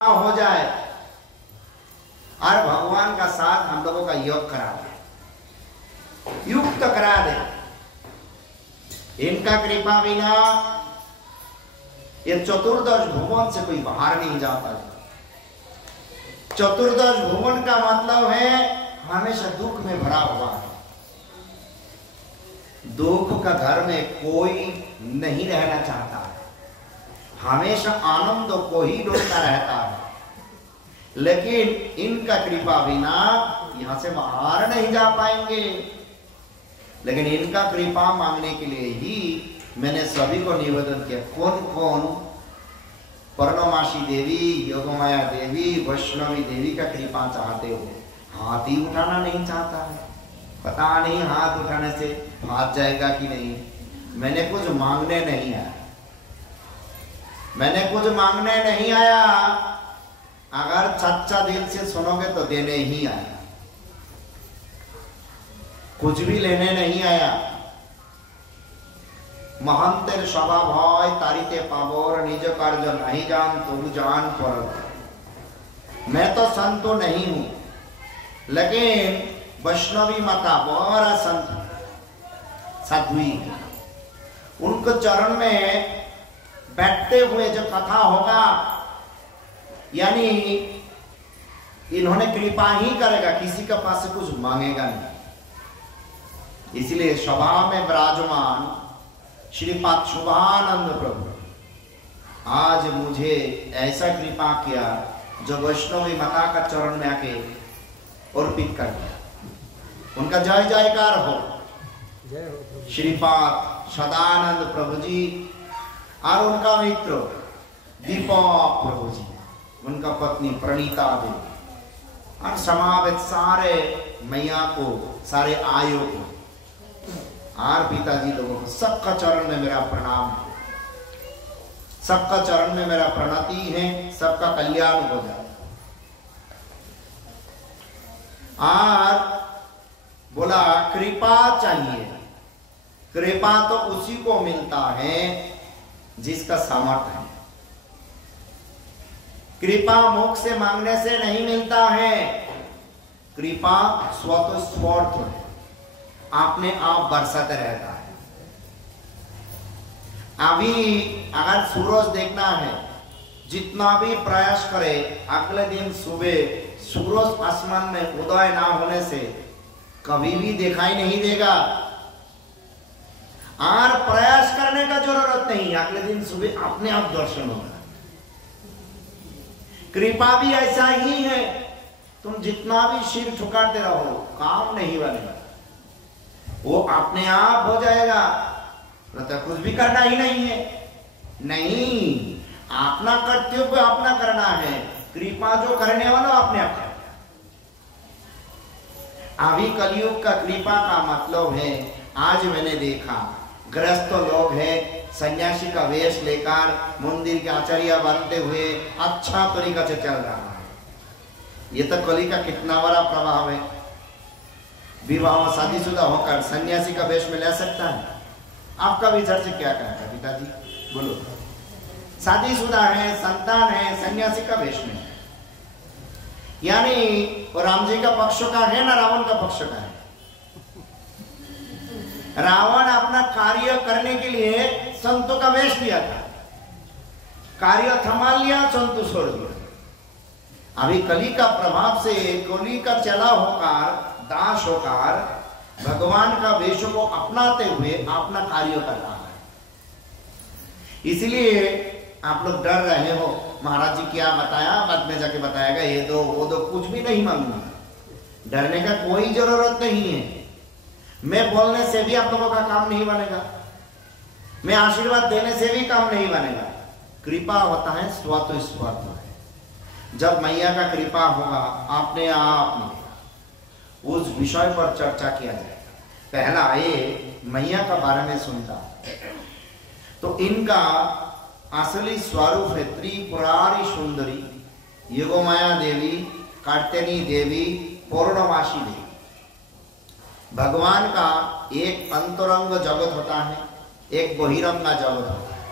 हो जाए और भगवान का साथ हम लोगों का योग करा दे, युक्त करा दे। इनका कृपा बिना ये चतुर्दश भुवन से कोई बाहर नहीं जा पाएगा। चतुर्दश भुवन का मतलब है हमेशा दुख में भरा हुआ है। दुख का घर में कोई नहीं रहना चाहता है, हमेशा आनंद को ही ढूंढता रहता है। लेकिन इनका कृपा बिना यहां से बाहर नहीं जा पाएंगे। लेकिन इनका कृपा मांगने के लिए ही मैंने सभी को निवेदन किया। कौन कौन पूर्णमासी देवी, योगमाया देवी, वैष्णवी देवी का कृपा चाहते हो? हाथ ही उठाना नहीं चाहता है। पता नहीं हाथ उठाने से हाथ जाएगा कि नहीं। मैंने कुछ मांगने नहीं आया, मैंने कुछ मांगने नहीं आया। अगर सच्चा दिल से सुनोगे तो देने ही आया, कुछ भी लेने नहीं आया। महंतेर सभा भय तारिते पावर, निज कार्य नहीं जान तू जान पर। मैं तो संत तो नहीं हूं, लेकिन वैष्णवी माता बड़ा संत साध्वी, उनको चरण में बैठते हुए जो कथा होगा, यानी इन्होंने कृपा ही करेगा, किसी के पास से कुछ मांगेगा नहीं। इसलिए सभा में विराजमान श्रीपाद शुभानंद प्रभु आज मुझे ऐसा कृपा किया जो वैष्णवी माता का चरण में आके अर्पित कर दिया। उनका जय जयकार हो। श्रीपाद सदानंद प्रभु जी और उनका मित्र दीपक प्रभु जी, उनका पत्नी प्रणीता देवी और समावेत सारे मैया को, सारे आयो को और पिताजी लोगों को, सबका चरण में मेरा प्रणाम, सबका चरण में मेरा प्रणति है। सबका कल्याण हो जाए। और बोला कृपा चाहिए। कृपा तो उसी को मिलता है जिसका सामर्थ्य है। कृपा मुख से मांगने से नहीं मिलता है। कृपा स्वतःस्फूर्त है, अपने आप बरसाते रहता है। अभी अगर सूरज देखना है, जितना भी प्रयास करे, अगले दिन सुबह सूरज आसमान में उदय ना होने से कभी भी दिखाई नहीं देगा। और प्रयास करने का जरूरत नहीं, अगले दिन सुबह अपने आप दर्शन होगा। कृपा भी ऐसा ही है, तुम जितना भी सिर झुकाते रहो काम नहीं बनेगा, वो अपने आप हो जाएगा। तो कुछ भी करना ही नहीं है। नहीं, अपना कर्तव्य अपना करना है, कृपा जो करने वाला अपने आप करेगा। अभी कलयुग का कृपा का मतलब है, आज मैंने देखा गृहस्थ लोग हैं, सन्यासी का वेश लेकर मंदिर के आचार्य बनते हुए अच्छा तरीका से चल रहा है। ये तो कली का कितना बड़ा प्रभाव है। विवाह शादीशुदा होकर सन्यासी का वेश में ले सकता है? आपका विचार से क्या कहता है पिताजी, बोलो। शादीशुदा है, संतान है, सन्यासी का वेश में, यानी राम जी का पक्ष का है ना रावण का पक्ष का है? रावण अपना कार्य करने के लिए संतों का वेश लिया था, कार्य थमा लिया, संत छोड़ दिया। अभी कली का प्रभाव से, कली का चला होकर, दास होकर भगवान का वेश को अपनाते हुए अपना कार्य कर रहा है। इसलिए आप लोग डर रहे हो, महाराज जी क्या बताया, बाद में जाके बताएगा ये दो वो दो, कुछ भी नहीं मांगना। डरने का कोई जरूरत नहीं है। मैं बोलने से भी आप लोगों का काम नहीं बनेगा, मैं आशीर्वाद देने से भी काम नहीं बनेगा। कृपा होता है स्वतःस्फूर्त है। जब मैया का कृपा होगा अपने आप मिलेगा। उस विषय पर चर्चा किया जाएगा। पहला ये मैया का बारे में सुनता तो इनका असली स्वरूप है त्रिपुरारी सुंदरी, योगमाया देवी, कार्तिनी देवी, पूर्णमासी देवी। भगवान का एक अंतरंग जगत होता है, एक बहिरंगा जगत होता है।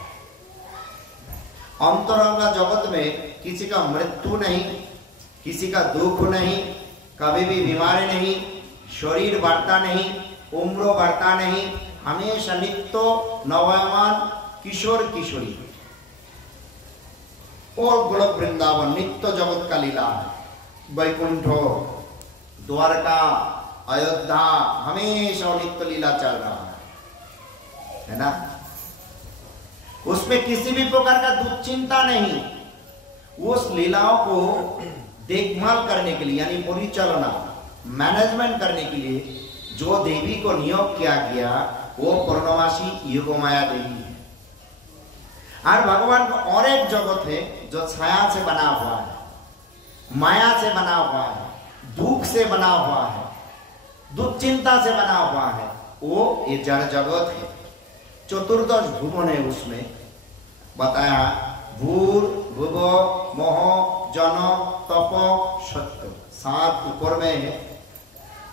अंतरंग जगत में किसी का मृत्यु नहीं, किसी का दुख नहीं, कभी भी बीमारी नहीं, शरीर बढ़ता नहीं, उम्र बढ़ता नहीं, हमेशा नित्य नवयमान किशोर किशोरी। और गोलोक वृंदावन नित्य जगत का लीला है। वैकुंठ, द्वारका, अयोध्या हमेशा नित्य लीला चल रहा है ना। उसमें किसी भी प्रकार का दुश्चिंता नहीं। उस लीलाओं को देखभाल करने के लिए यानी परिचालना मैनेजमेंट करने के लिए जो देवी को नियोग किया गया वो पूर्णमासी योगमाया देवी है। और भगवान का और एक जगत है जो छाया से बना हुआ है, माया से बना हुआ है, दुख से बना हुआ है, दुश्चिंता से बना हुआ है, वो ये जड़ जगत है। चतुर्दश भुवन है, उसमें बताया भूर भुव मोह जन तप सत्य, 7 ऊपर में है,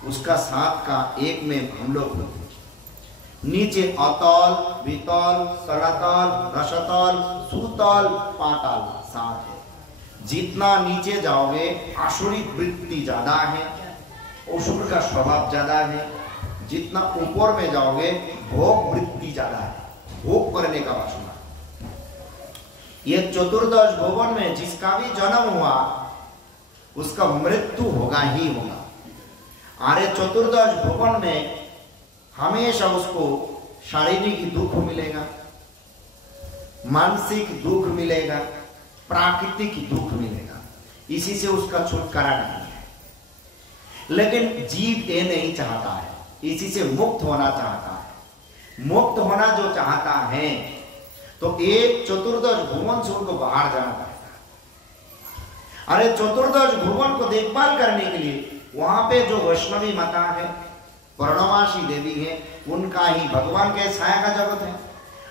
उसका 7 का 1 में हम लोग नीचे अतल वितल सड़तल रसतल सुतल पाताल 7 है। जितना नीचे जाओगे आसुरिक वृत्ति ज्यादा है, असुर का स्वभाव ज्यादा है। जितना ऊपर में जाओगे भोग वृत्ति ज्यादा है, भोग करने का वासना। ये चतुर्दश भुवन में जिसका भी जन्म हुआ उसका मृत्यु होगा ही होगा। अरे चतुर्दश भुवन में हमेशा उसको शारीरिक दुख मिलेगा, मानसिक दुख मिलेगा, प्राकृतिक दुख मिलेगा, इसी से उसका छुटकारा नहीं है। लेकिन जीव ये नहीं चाहता है, इसी से मुक्त होना चाहता है। मुक्त होना जो चाहता है तो एक चतुर्दश भुवन से उनको बाहर जाना पड़ेगा। अरे चतुर्दश भुवन को देखभाल करने के लिए वहां पे जो वैष्णवी माता है, पूर्णमासी देवी है, उनका ही भगवान के छाया का जगत है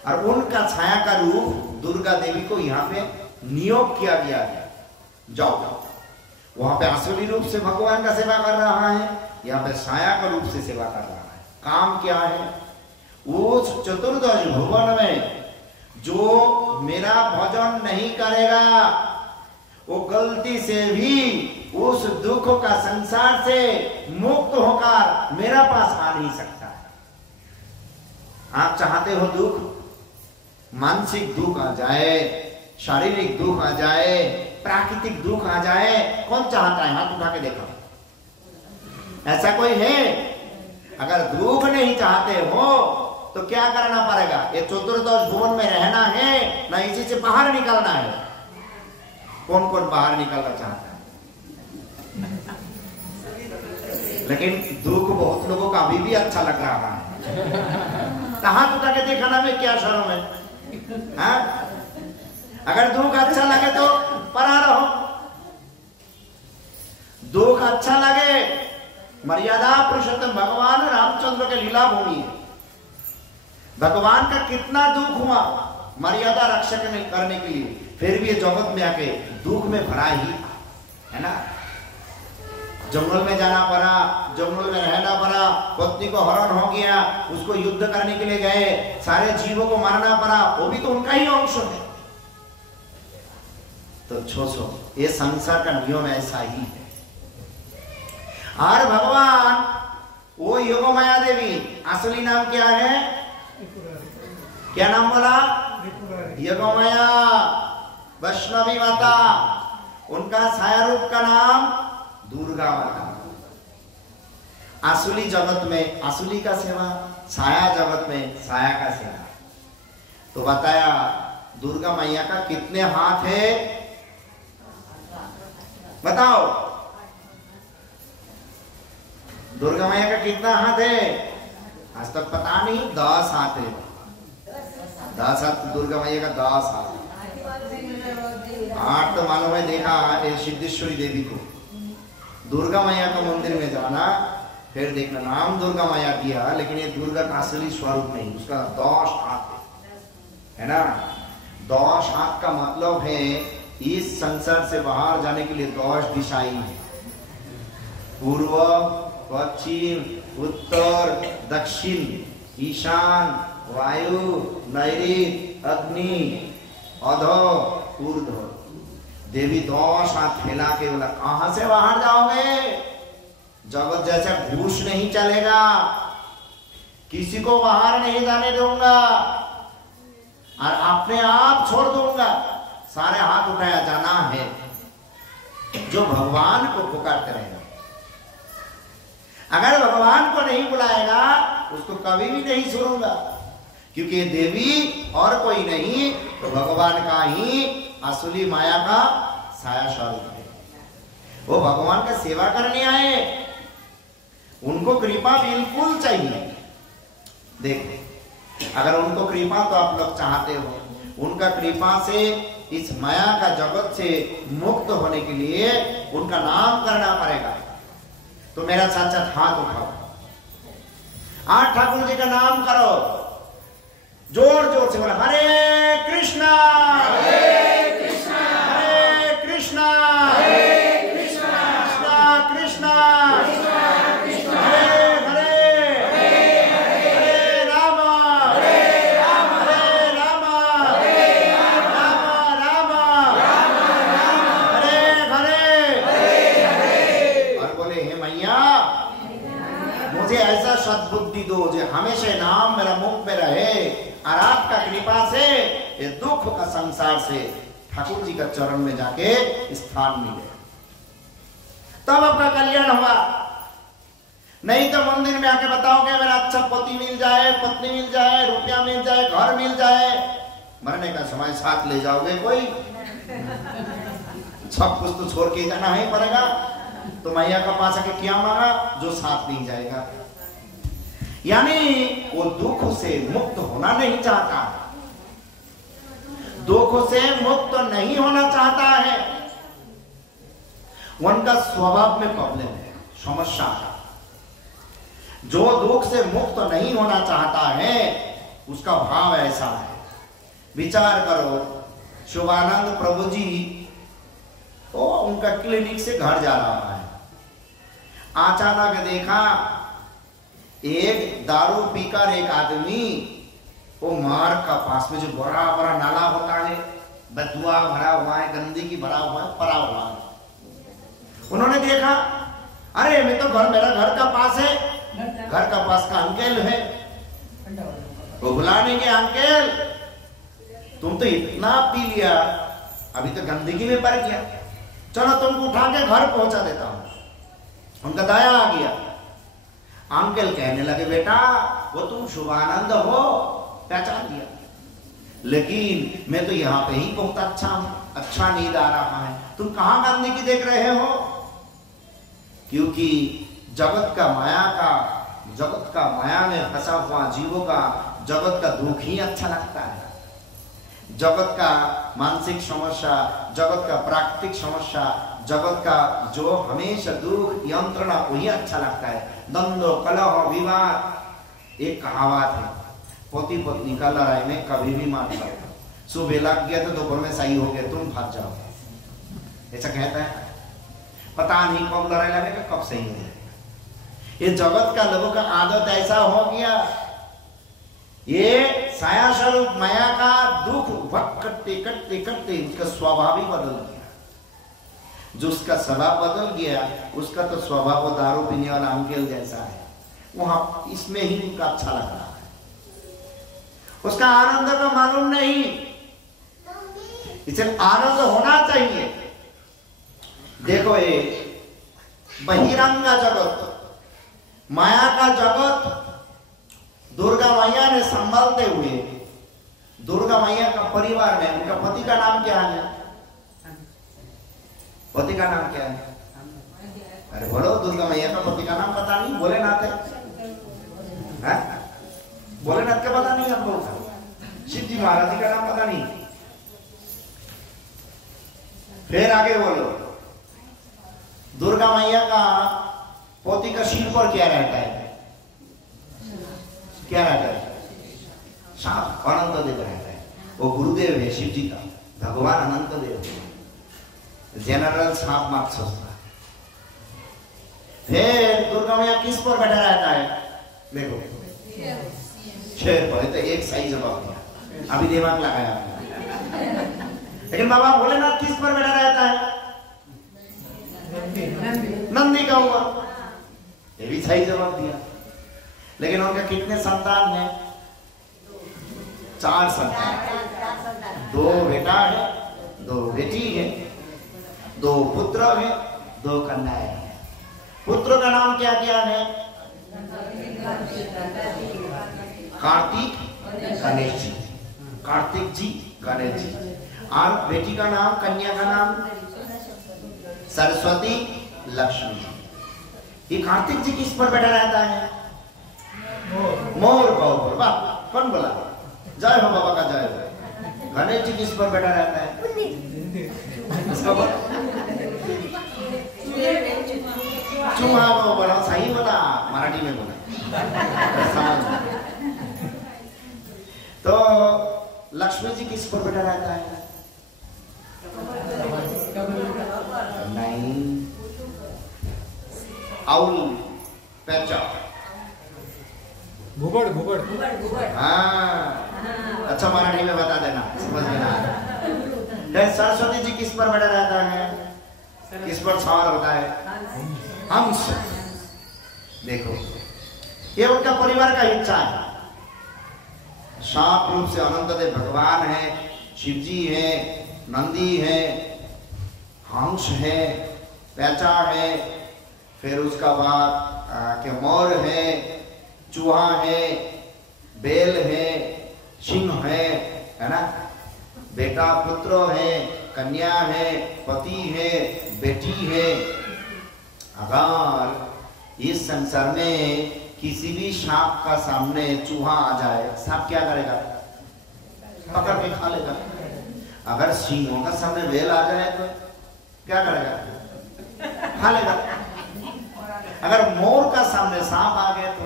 और उनका छाया का रूप दुर्गा देवी को यहाँ पे नियोग किया गया है। जाओ वहां पे असली रूप से भगवान का सेवा कर रहा है, यहाँ पे छाया का रूप से सेवा कर रहा है। काम क्या है? उस चतुर्दश भुवन में जो मेरा भजन नहीं करेगा वो गलती से भी उस दुख का संसार से मुक्त होकर मेरा पास आ नहीं सकता है। आप चाहते हो दुख, मानसिक दुख आ जाए, शारीरिक दुख आ जाए, प्राकृतिक दुख आ जाए, कौन चाहता है? हाथ उठा के देखो, ऐसा कोई है? अगर दुख नहीं चाहते हो तो क्या करना पड़ेगा? ये चतुर्दश भुवन में रहना है ना इसी से बाहर निकलना है? कौन कौन बाहर निकलना चाहता है? लेकिन दुख बहुत लोगों का अभी भी अच्छा लग रहा है। हाथ उठा के देखना में क्या शर्म है? हाँ? अगर दुख अच्छा लगे तो परा रहो। दुख अच्छा लगे, मर्यादा पुरुषोत्तम भगवान रामचंद्र के लीला भूमि है। भगवान का कितना दुख हुआ मर्यादा रक्षा करने के लिए, फिर भी ये जगत में आके दुख में भरा ही है ना। जंगल में जाना पड़ा, जंगल में रहना पड़ा, पत्नी को हरण हो गया, उसको युद्ध करने के लिए गए, सारे जीवों को मारना पड़ा, वो भी तो उनका ही अंश है। तो छोड़ो, ये संसार का नियम ऐसा ही है। और भगवान वो योगमाया देवी, असली नाम क्या है? क्या नाम बोला? योगमाया वैष्णवी माता। उनका छाया रूप का नाम दुर्गा माता। असली जगत में असली का सेवा, छाया जगत में छाया का सेवा। तो बताया दुर्गा मैया का कितने हाथ है? बताओ, दुर्गा मैया का कितना हाथ है? आज तक पता नहीं। 10 हाथ है। 10 हाथ दुर्गा मैया का 10 हाथ। 8 तो मालूम है, देखा सिद्धेश्वरी देवी को। दुर्गा मैया का मंदिर में जाना, फिर देखना नाम दुर्गा मैया दिया, लेकिन ये दुर्गा का असली स्वरूप नहीं, उसका 10 हाथ है ना। 10 हाथ का मतलब है इस संसार से बाहर जाने के लिए 10 दिशाएं हैं। पूर्व, पश्चिम, उत्तर, दक्षिण, ईशान, वायु, नैऋत्य, अग्नि, अधो, कूद हो। देवी 2 हाथ फैला के बोला, कहां से बाहर जाओगे? जगत जैसा घूस नहीं चलेगा, किसी को बाहर नहीं जाने दूंगा और अपने आप छोड़ दूंगा। सारे हाथ उठाया, जाना है। जो भगवान को पुकारते रहेगा, अगर भगवान को नहीं बुलाएगा उसको कभी भी नहीं सुनूंगा, क्योंकि ये देवी और कोई नहीं तो भगवान का ही असली माया का साया स्वरूप है। वो भगवान का सेवा करने आए, उनको कृपा बिल्कुल चाहिए। देखो, अगर उनको कृपा तो आप लोग चाहते हो, उनका कृपा से इस माया का जगत से मुक्त होने के लिए उनका नाम करना पड़ेगा। तो मेरा साथ साथ हाथ उठाओ, आज ठाकुर जी का नाम करो, जोर जोर से बोला, हरे कृष्णा हरे कृष्णा हरे कृष्णा हरे कृष्णा कृष्णा कृष्णा कृष्णा हरे हरे हरे हरे राम हरे राम हरे राम हरे राम राम राम हरे हरे हरे हरे। और बोले, हे मैया, मुझे ऐसा सद्बुद्धि दो जो हमेशा नाम मेरा मुख में रहे और आपका कृपा से ये दुख का संसार से ठाकुर जी का चरण में जाके स्थान मिले, तब आपका कल्याण होगा। नहीं तो मंदिर में आके बताओगे मेरा अच्छा पति मिल जाए, पत्नी मिल जाए, रुपया मिल जाए, घर मिल जाए, मरने का समय साथ ले जाओगे कोई? सब कुछ तो छोड़ के जाना ही पड़ेगा। तो मैया का पास आके क्या मांगा? जो साथ नहीं जाएगा। यानी वो दुख से मुक्त होना नहीं चाहता, दुख से मुक्त नहीं होना चाहता है, उनका स्वभाव में प्रॉब्लम है, समस्या है। जो दुख से मुक्त नहीं होना चाहता है उसका भाव ऐसा है। विचार करो, शुभानंद प्रभु जी तो उनका क्लिनिक से घर जा रहा है, अचानक देखा एक दारू पीकर एक आदमी वो मार्ग का पास में जो बड़ा बड़ा नाला होता है, बदुआ भरा हुआ है, गंदगी भरा हुआ है, पड़ा हुआ है। उन्होंने देखा, अरे मैं तो मेरा घर का पास है, घर का पास का अंकल है, वो बुलाने के, अंकल तुम तो इतना पी लिया, अभी तो गंदगी में पड़ गया, चलो तुमको उठा के घर पहुंचा देता हूं। उनका दया आ गया। अंकल कहने लगे, बेटा वो तुम शुभानंद हो, पहचान दिया, लेकिन मैं तो यहाँ पे ही बहुत अच्छा हूं, अच्छा नींद आ रहा है, तुम कहां गंदगी देख रहे हो? क्योंकि जगत का माया में फंसा हुआ जीवों का जगत का दुख ही अच्छा लगता है। जगत का मानसिक समस्या, जगत का प्राकृतिक समस्या, जगत का जो हमेशा दुख यंत्रणा वही अच्छा लगता है। द्वंद्व, कलह, विवाद, एक कहावत है, पति पत्नी का लड़ाई में कभी भी मत लड़ो, सुबह लग गया तो दोपहर में सही हो गया, तुम भाग जाओ, ऐसा कहता है। पता नहीं कब लड़ाई लगेगा, कब सही हो जाएगा। ये जगत का लोगों का आदत ऐसा हो गया, ये साया स्वरूप माया का दुख वक्त करते करते करते उसका स्वभाव ही बदल गया। जो उसका स्वभाव बदल गया, उसका तो स्वभाव दारू पीने वाला अंकल जैसा है, वहां इसमें ही उनका अच्छा लग रहा है, उसका आनंद का मालूम नहीं। इसे आनंद होना चाहिए। देखो, ये बहिरंग जगत, माया का जगत दुर्गा मैया ने संभालते हुए, दुर्गा मैया का परिवार में उनका पति का नाम क्या है? पति का नाम क्या है? अरे बोलो, दुर्गा मैया का पति का नाम पता नहीं? भोलेनाथ है, भोलेनाथ का पता नहीं आपको? शिव जी महाराज जी का नाम पता नहीं? फिर आगे बोलो, दुर्गा मैया का पोती का सिर पर क्या रहता है? क्या रहता है? सांप, अनंत देव रहता है। वो गुरुदेव है शिव जी का, भगवान अनंत देव है, जनरल सांप मत सोचना। फिर दुर्गा मैया किस पर बैठा रहता है? देखो, शेर पर। तो एक सही जवाब दिया, अभी दिमाग लगाया। लेकिन बाबा भोलेनाथ किस पर बैठा रहता है? नंदी का ऊपर। ये भी सही जवाब दिया। लेकिन उनके कितने संतान हैं? 4 संतान। 2 बेटा है, 2 बेटी है, 2 पुत्र है, 2 कन्याएं हैं। पुत्र का नाम क्या क्या है? कार्तिक, गणेश जी। कार्तिक जी, गणेश जी। और बेटी का नाम, कन्या का नाम सरस्वती, लक्ष्मी। ये कार्तिक जी किस पर बैठा रहता है? मोर का ऊपर। वाह, कौन बोला? जय हो बाबा का जय हो। गणेश जी किस पर बैठा रहता है? चूहा को बोला, सही बोला, मराठी में बोला। तो लक्ष्मी जी किस पर बैठा रहता है? नहीं, आउल, पैचा, घुबड़ घुबड़। हाँ, अच्छा मराठी में बता देना, समझ में ना। सरस्वती जी किस पर बैठा रहता है? किस पर सवार होता है? हंस। देखो, ये उनका परिवार का हिस्सा है। साफ रूप से अनंत देव भगवान है, शिव जी है, नंदी है, हंस है, पैचा है, फिर उसका बाद के मोर है, चूहा है, बेल है, सिंह है ना? बेटा पुत्र है, कन्या है, पति है, बेटी है। अगर इस संसार में किसी भी सांप का सामने चूहा आ जाए, सांप क्या करेगा? पकड़ के खा लेगा। अगर सिंहों का सामने बेल आ जाए तो क्या करेगा? खा लेगा। अगर मोर का सामने सांप आ गया तो,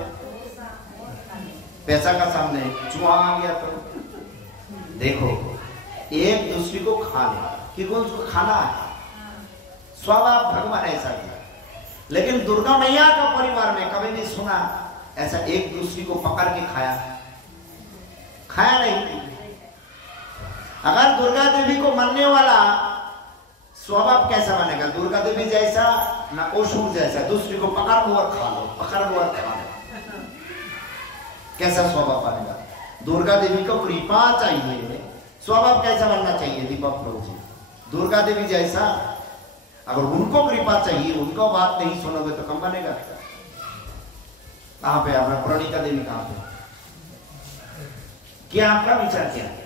पैसा का सामने चूहा आ गया तो, देखो एक दूसरे को खा ले, क्योंकि उसको खाना है, स्वभाव भगवान ऐसा किया। लेकिन दुर्गा मैया का परिवार में कभी नहीं सुना ऐसा एक दूसरे को पकड़ के खाया नहीं। अगर दुर्गा देवी को मानने वाला स्वभाव कैसा बनेगा? दुर्गा देवी जैसा ना असुर जैसा, दूसरे को पकड़ लो और खा लो, पकड़ लो और खा लो, कैसा स्वभाव बनेगा? दुर्गा देवी को कृपा चाहिए, स्वभाव कैसा बनना चाहिए? दीपक प्रभु जी, दुर्गा देवी जैसा। अगर उनको कृपा चाहिए, उनको बात नहीं सुनोगे तो कम बनेगा। कहां पे आपने प्रणिका देवी कहां पे? क्या आपका विचार क्या है?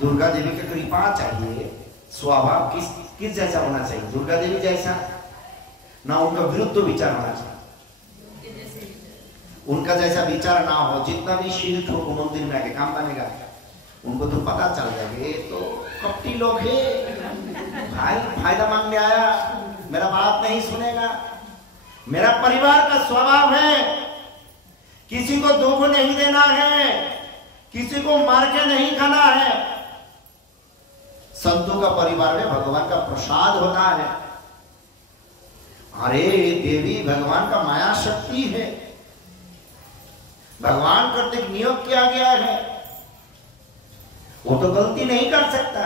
दुर्गा देवी की कृपा चाहिए, स्वभाव किस जैसा होना चाहिए? दुर्गा देवी जैसा ना, उनका विरुद्ध विचार होना चाहिए। उनका जैसा विचार ना हो, जितना भी शील ठोको मंदिर में आके काम बनेगा। उनको तो पता चल जाएगा ये तो कपटी लोग है, भाई फायदा मांगने आया, मेरा बात नहीं सुनेगा। मेरा परिवार का स्वभाव है किसी को दुख नहीं देना है, किसी को मार के नहीं खाना है। संतों का परिवार में भगवान का प्रसाद होता है। अरे देवी भगवान का माया शक्ति है, भगवान कर्तव्य नियोग किया गया है, वो तो गलती नहीं कर सकता।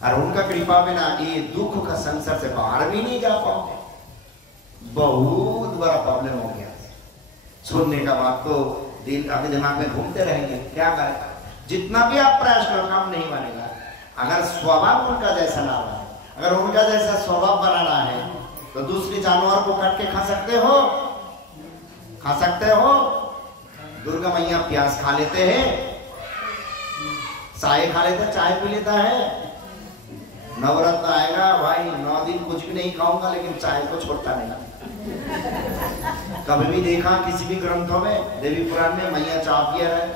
और उनका कृपा बिना ये दुख का संसार से बाहर भी नहीं जा पाओगे। बहुत बड़ा प्रॉब्लम हो गया। सुनने का बात तो दिल आपके दिमाग में घूमते रहेंगे, क्या करें? जितना भी आप प्रयास करो काम नहीं बनेगा। अगर स्वभाव उनका जैसा ना हो, अगर उनका जैसा स्वभाव बनाना है तो दूसरे जानवर को काट के खा सकते हो, खा सकते हो। दुर्गा मैया प्याज खा लेते हैं, चाय खा लेते, चाय पी लेता है। नवरत्न आएगा भाई, 9 दिन कुछ भी नहीं खाऊंगा लेकिन चाय को छोड़ता नहीं। कभी भी देखा किसी भी ग्रंथों में, देवी पुराण में, मैया चाय पी रहा है,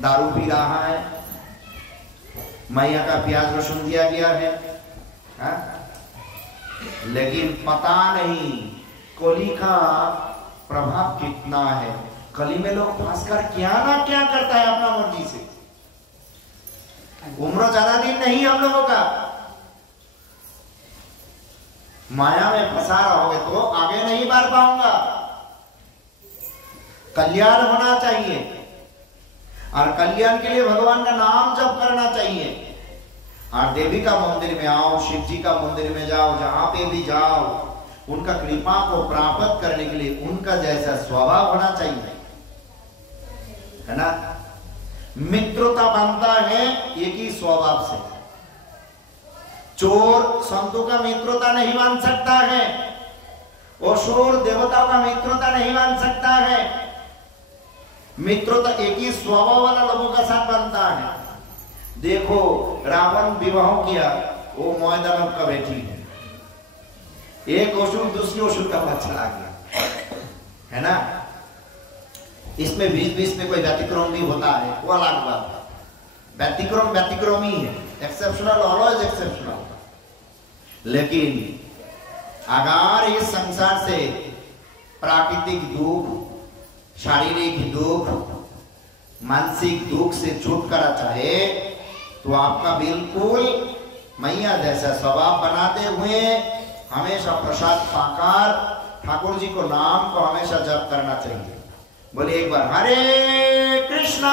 दारू पी रहा है, मैया का प्याज रसून दिया गया है, हा? लेकिन पता नहीं कली का प्रभाव कितना है। कली में लोग फंसकर क्या ना क्या करता है अपना मर्जी से। उम्र ज्यादा दिन नहीं हम लोगों का, माया में फंसा रहोगे तो आगे नहीं बढ़ पाऊंगा। कल्याण होना चाहिए और कल्याण के लिए भगवान का नाम जप करना चाहिए। और देवी का मंदिर में आओ, शिव जी का मंदिर में जाओ, जहां पे भी जाओ, उनका कृपा को प्राप्त करने के लिए उनका जैसा स्वभाव होना चाहिए, है ना। मित्रता बनता है एक ही स्वभाव से। चोर संतों का मित्रता नहीं बन सकता है, असुर देवताओं का मित्रता नहीं बन सकता है। मित्रता एक ही स्वभाव वाला लोगों का साथ बनता है। देखो रावण विवाह किया, वो मैदानव का बेटी है, एक असुर दूसरी असुर का बच्चा आ गया, है ना। इसमें बीच बीच में कोई व्यतिक्रम भी होता है, वो अलग बात है। व्यतिक्रम व्यतिक्रम ही है, एक्सेप्शनल ऑलवेज एक्सेप्शनल। लेकिन अगर इस संसार से प्राकृतिक दुख, शारीरिक दुख, मानसिक दुख से छुटकारा चाहे तो आपका बिल्कुल मैया जैसा स्वभाव बनाते हुए हमेशा प्रसाद पाकर ठाकुर जी को नाम को हमेशा जप करना चाहिए। बोलिए एक बार हरे कृष्णा।